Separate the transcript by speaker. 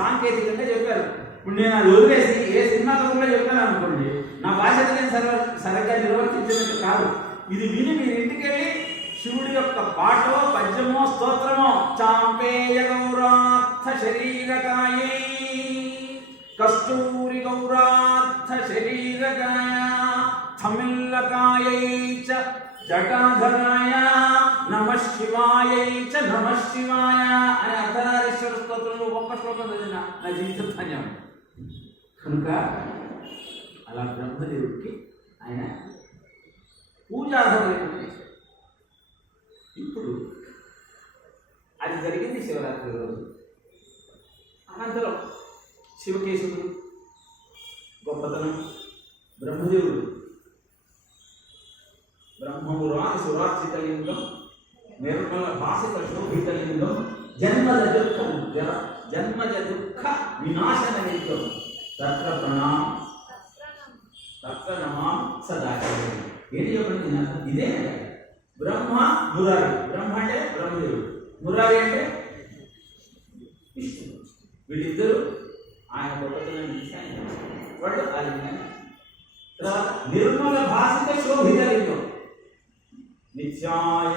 Speaker 1: సాంకేతికంగా చెప్పారు. ఇప్పుడు నేను అది వదిలేసి ఏ సినిమా కూడా చెప్పాను అనుకోండి నా బాధ్యత నేను సర సరిగ్గా నిర్వర్తించినట్టు కాదు. ఇది విని మీరు ఇంటికి వెళ్ళి శివుడి యొక్క పాటో పద్యమో స్తోత్రమో చాంపేయ గౌరార్థ శరీరకాయే కస్తూరి గౌరార్థ శరీరకాయ తమిళకాయై చ జటాధరాయ నమ శివాయై చ నమ శివాయ అని అర్ధనారీశ్వర ఒక్క శ్లోకం చదివిన నా జీవితం ధన్యం. కనుక అలా బ్రహ్మదేవుడికి ఆయన పూజాధమైన ఇప్పుడు అది జరిగింది శివరాత్రి రోజు. అనంతరం శివకేశవుడు గొప్పతనం బ్రహ్మదేవుడు బ్రహ్మము రాని సురాక్షితలింగం నిర్మల భాషిత శోభితలింగం లింగం జన్మజ దుఃఖ జన్మజ దుఃఖ వినాశన నిత్యం తత్ర ప్రణాం తత్ర నమాం సదా ఏంటి చెప్పండి ఇదే బ్రహ్మ మురారి. బ్రహ్మ అంటే బ్రహ్మదేవుడు. మురారి అంటే విష్ణువు వీళ్ళిద్దరూ ఆయన గొప్పతనం చూసి ఆయన వాళ్ళు ఆ లింగాన్ని తర్వాత నిర్మల భాషిత శోభిత లింగం. నిత్యాయ